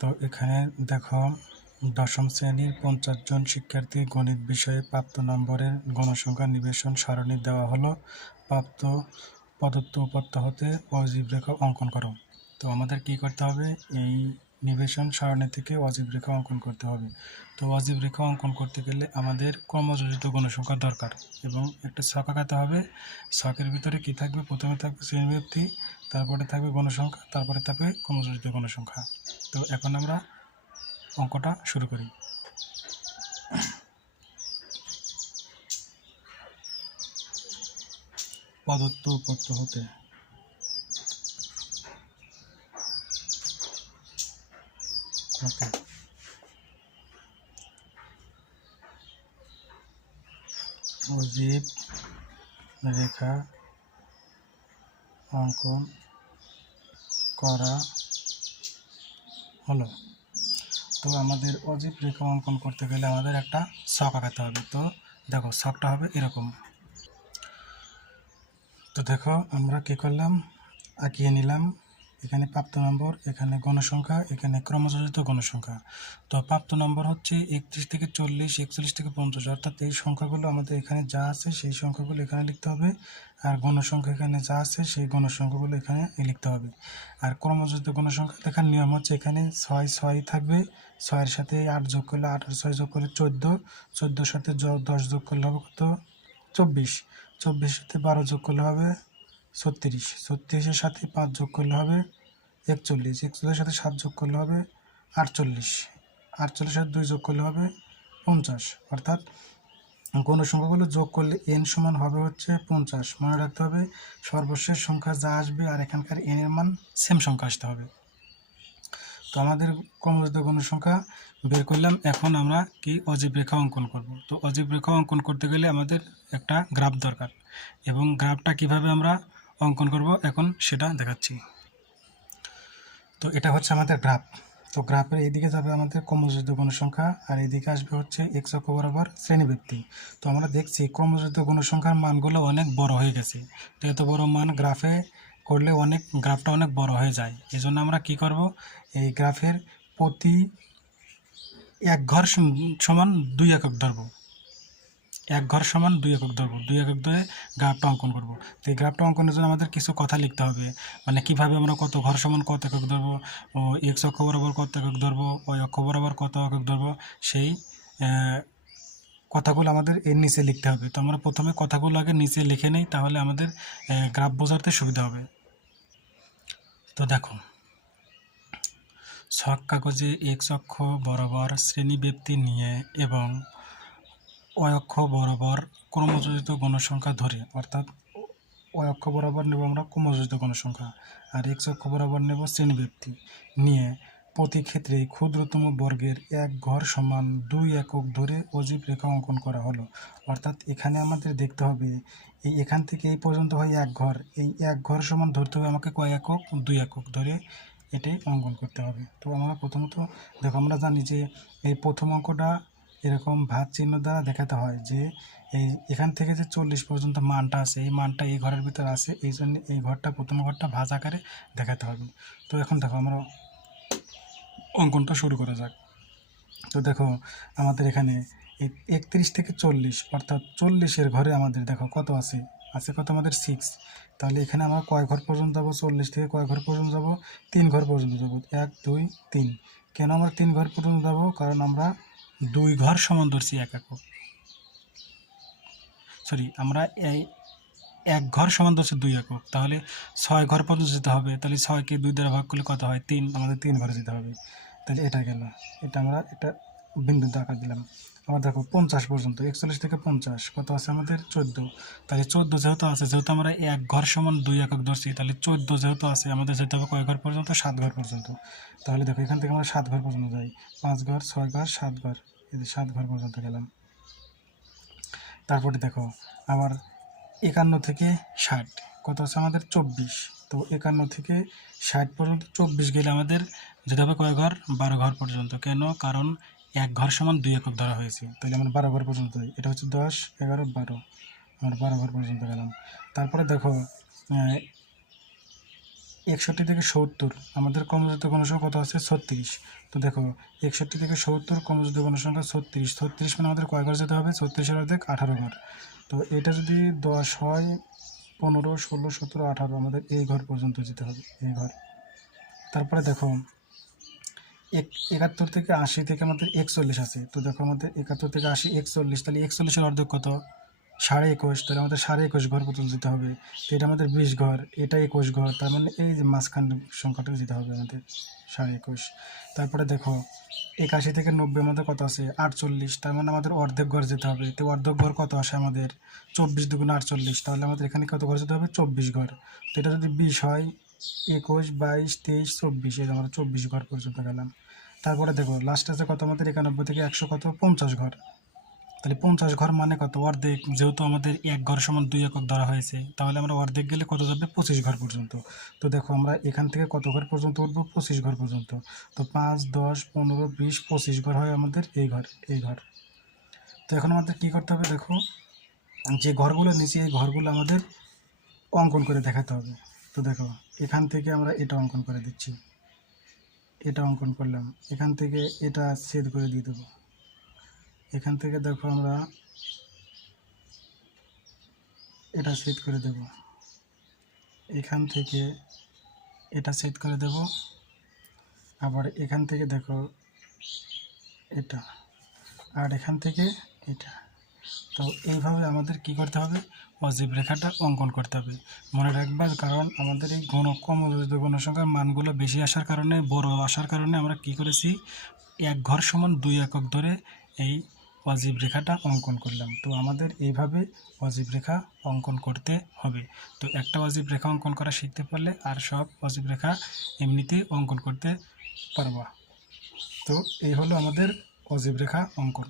তো এখানে দেখো দশম শ্রেণীর 50 জন শিক্ষার্থী গণিত বিষয়ে প্রাপ্ত নম্বরের গণসংখ্যা নিবেশন সারণী দেওয়া হলো। প্রাপ্ত প্রদত্ত উপাত্ত হতে অজীব রেখা অঙ্কন করো। তো আমাদের কি করতে হবে, এই নিবেশন সারণী থেকে অজীব রেখা অঙ্কন করতে হবে। তো অজীব রেখা অঙ্কন করতে গেলে আমাদের ক্রমযোজিত গণসংখ্যা দরকার এবং একটা ছক আঁকাতে হবে। ছকের ভিতরে কি থাকবে, প্রথমে থাকবে শ্রেণীব্যক্তি, তারপরে থাকবে গণসংখ্যা, তারপরে থাকবে ক্রমযোজিত গণসংখ্যা। তো এখন আমরা অঙ্কটা শুরু করি। প্রদত্ত উপাত্ত হতে অজীব রেখা অঙ্কন করা হলো। তো আমাদের অজীব রেখা অঙ্কন করতে গেলে আমাদের একটা ছক আঁকাতে হবে। তো দেখো ছকটা হবে এরকম। তো দেখো আমরা কি করলাম, আঁকিয়ে নিলাম। এখানে প্রাপ্ত নম্বর, এখানে গণসংখ্যা, এখানে ক্রমযোজিত গণসংখ্যা। তো প্রাপ্ত নম্বর হচ্ছে 31 থেকে 40, 41 থেকে 50, অর্থাৎ এই সংখ্যাগুলো আমাদের এখানে যা আছে সেই সংখ্যাগুলো এখানে লিখতে হবে, আর গণসংখ্যা এখানে যা আছে সেই গণসংখ্যাগুলো এখানে লিখতে হবে। আর ক্রমযোজিত গণসংখ্যা লেখার নিয়ম হচ্ছে এখানে 6 6 থাকবে, 6-এর সাথে 8 যোগ করলে 8 আর 6 যোগ করলে 14, 14-এর সাথে 10 যোগ করলে হবে কত, 24, 24-এর সাথে 12 যোগ করলে হবে 36, 36-এর সাথে 5 যোগ করলে হবে 41, 41-এর সাথে 7 যোগ করলে হবে 48, 48-এর সাথে 2 যোগ করলে হবে 50। অর্থাৎ গণসংখ্যাগুলো যোগ করলে n সমান হবে হচ্ছে 50। মনে রাখতে হবে সর্বশেষ সংখ্যা যা আসবে আর এখানকার n এর মান সেম সংখ্যা আসতে হবে। তো আমাদের ক্রমযোজিত গণসংখ্যা বের করলাম। এখন আমরা কি অজীব রেখা অঙ্কন করব। তো অজীব রেখা অঙ্কন করতে গেলে আমাদের একটা গ্রাফ দরকার, এবং গ্রাফটা কিভাবে আমরা অঙ্কন করব এখন সেটা দেখাচ্ছি। তো এটা হচ্ছে আমাদের গ্রাফ। তো গ্রাফের এইদিকে যাবে আমাদের ক্রমযোজিত গণসংখ্যা, আর এইদিকে আসবে হচ্ছে x অক্ষ বরাবর শ্রেণীব্যক্তি। তো আমরা দেখছি ক্রমযোজিত গণসংখ্যার মানগুলো অনেক বড় হয়ে গেছে। তো এত বড় মান গ্রাফে করলে গ্রাফটা অনেক বড় হয়ে যায়। এই জন্য আমরা কি করব, এই গ্রাফের প্রতি এক ঘর সমান 2 একক ধরব। এক ঘর সমান 2 একক ধরবো, 2 একক ধরে গ্রাফটা অঙ্কন করব। তো এই গ্রাফটা অঙ্কনের জন্য আমাদের কিছু কথা লিখতে হবে, মানে কিভাবে আমরা কত ঘর সমান কত একক ধরবো, ও এক্স অক্ষ বরাবর কত একক ধরবো, ওই অক্ষ বরাবর কত একক ধরবো, সেই কথাগুলো আমাদের এর নিচে লিখতে হবে। তো আমরা প্রথমে কথাগুলো আগে নিচে লিখে নিই, তাহলে আমাদের গ্রাফ বোঝাতে সুবিধা হবে। তো দেখো, ছক কাগজে এক্স অক্ষ বরাবর শ্রেণীব্যক্তি নিয়ে এবং ওই অক্ষ বরাবর ক্রমযোজিত গণসংখ্যা ধরে, অর্থাৎ ওই অক্ষ বরাবর নেব আমরা ক্রমযোজিত গণসংখ্যা, আর এক্স অক্ষ বরাবর নেব শ্রেণীব্যক্তি নিয়ে প্রতি ক্ষেত্রে ক্ষুদ্রতম বর্গের এক ঘর সমান 2 একক ধরে অজীব রেখা অঙ্কন করা হলো। অর্থাৎ এখানে আমাদের দেখতে হবে এখান থেকে এই পর্যন্ত হয় এক ঘর, এই এক ঘর সমান ধরতে হবে আমাকে কয় একক, 2 একক ধরে এটাই অঙ্কন করতে হবে। তো আমরা প্রথমত দেখো, আমরা জানি যে এই প্রথম অঙ্কটা এরকম ভাগ চিহ্ন দ্বারা দেখাতে হয়, যে এখান থেকে যে 40 পর্যন্ত মানটা আছে, এই মানটা এই ঘরের ভিতরে আছে, এই জন্য এই ঘরটা প্রথম ঘরটা ভাঁজ আকারে দেখাতে হবে। তো এখন দেখো আমরা অঙ্কনটা শুরু করা যাক। তো দেখো আমাদের এখানে এই 31 থেকে 40, অর্থাৎ 40-এর ঘরে আমাদের দেখো কত আছে, কত আমাদের 6। তাহলে এখানে আমরা কয় ঘর পর্যন্ত যাবো, 40 থেকে কয় ঘর পর্যন্ত যাব, 3 ঘর পর্যন্ত যাবো, 1 2 3। কেন আমরা 3 ঘর পর্যন্ত যাবো, কারণ আমরা 2 ঘর সমান ধরছি এক একক, আমরা এই এক ঘর সমান ধরছি 2 একক। তাহলে 6 ঘর পর্যন্ত যেতে হবে, তাহলে 6-কে 2 দ্বারা ভাগ করলে কত হয়, 3, আমাদের 3 ঘরে যেতে হবে। তাহলে এটা গেল, এটা আমরা এটা বিন্দুতে আঁকা দিলাম। আবার দেখো 50 পর্যন্ত, 41 থেকে 50 কত আছে আমাদের 14। তাহলে 14 যেহেতু আছে, যেহেতু আমরা এক ঘর সমান 2 একক ধরছি, তাহলে 14 যেহেতু আছে আমাদের যেতে হবে কয় ঘর পর্যন্ত, 7 ঘর পর্যন্ত। তাহলে দেখো এখান থেকে আমরা 7 ঘর পর্যন্ত যাই, 5 ঘর 6 ঘর 7 ঘর, এই যে 7 ঘর পর্যন্ত গেলাম। তারপরে দেখো আবার 51 থেকে 60 কত আছে আমাদের 24। তো 51 থেকে 60 পর্যন্ত 24 গেলে আমাদের যেতে হবে কয় ঘর, 12 ঘর পর্যন্ত। কেন, কারণ এক ঘর সমান 2 একক ধরা হয়েছে, তাহলে আমরা 12 ঘর পর্যন্ত যাই। এটা হচ্ছে 10 11 12, আমরা 12 ঘর পর্যন্ত গেলাম। তারপরে দেখো 61 থেকে 70 আমাদের ক্রমযুক্ত গণসংখ্যা কত আছে 36। তো দেখো 61 থেকে 70 ক্রমযুক্ত গণসংখ্যা 36, 36 মানে আমাদের কয় ঘর যেতে হবে, 36-এর অর্ধেক 18 ঘর। তো এটা যদি 10 হয়, 15, 16, 17, 18 আমাদের এই ঘর পর্যন্ত যেতে হবে, এই ঘর। তারপরে দেখো 71 থেকে 80 থেকে আমাদের 41 আছে। তো দেখো আমাদের 71 থেকে 80 41, তাহলে 41-এর অর্ধেক কত, 21.5, তাহলে আমাদের 21.5 ঘর পর্যন্ত যেতে হবে। তো এটা আমাদের 20 ঘর, এটা 21 ঘর, তার মানে এই যে মাঝখান সংখ্যাটা যেতে হবে আমাদের 21.5। তারপরে দেখো 81 থেকে 90 আমাদের কত আছে 48, তার মানে আমাদের অর্ধেক ঘর যেতে হবে। তো অর্ধেক ঘর কত আসে আমাদের 24 দুগুণ 48, তাহলে আমাদের এখানে কত ঘর যেতে হবে 24 ঘর। তো এটা যদি 20 হয়, 21, 22, 23, 24, এই আমরা 24 ঘর পর্যন্ত গেলাম। তারপরে দেখো লাস্ট আছে কত আমাদের 91 থেকে 100 কত 50 ঘর। তাহলে 50 ঘর মানে কত, অর্ধেক, যেহেতু আমাদের এক ঘর সমান 2 একক ধরা হয়েছে, তাহলে আমরা অর্ধেক গেলে কত যাবে 25 ঘর পর্যন্ত। তো দেখো আমরা এখান থেকে কত ঘর পর্যন্ত উঠবো, 25 ঘর পর্যন্ত। তো 5, 10, 15, 20, 25 ঘর হয় আমাদের এই ঘর, এই ঘর। তো এখন আমাদের কি করতে হবে, দেখো যে ঘরগুলো নিচে এই ঘরগুলো আমাদের অঙ্কন করে দেখাতে হবে। তো দেখো এখান থেকে আমরা এটা অঙ্কন করে দিচ্ছি, এটা অঙ্কন করলাম, এখান থেকে এটা ছেদ করে দিয়ে দেবো, এখান থেকে দেখো আমরা এটা সেট করে দেব, এখান থেকে এটা সেট করে দেব, আবার এখান থেকে দেখো এটা, আর এখান থেকে এটা। তো এইভাবে আমাদের কি করতে হবে, অজীব রেখাটা অঙ্কন করতে হবে। মনে রাখবার, কারণ আমাদের এই ক্রমযুক্ত গণসংখ্যার মানগুলো বেশি আসার কারণে, বড় আসার কারণে আমরা কি করেছি, এক ঘর সমান 2 একক ধরে এই অজীব রেখাটা অঙ্কন করলাম। তো আমাদের এইভাবে অজীব রেখা অঙ্কন করতে হবে। তো একটা অজীব রেখা অঙ্কন করা শিখতে পারলে আর সব অজীব রেখা এমনিতেই অঙ্কন করতে পারবা। তো এই হলো আমাদের অজীব রেখা অঙ্কন।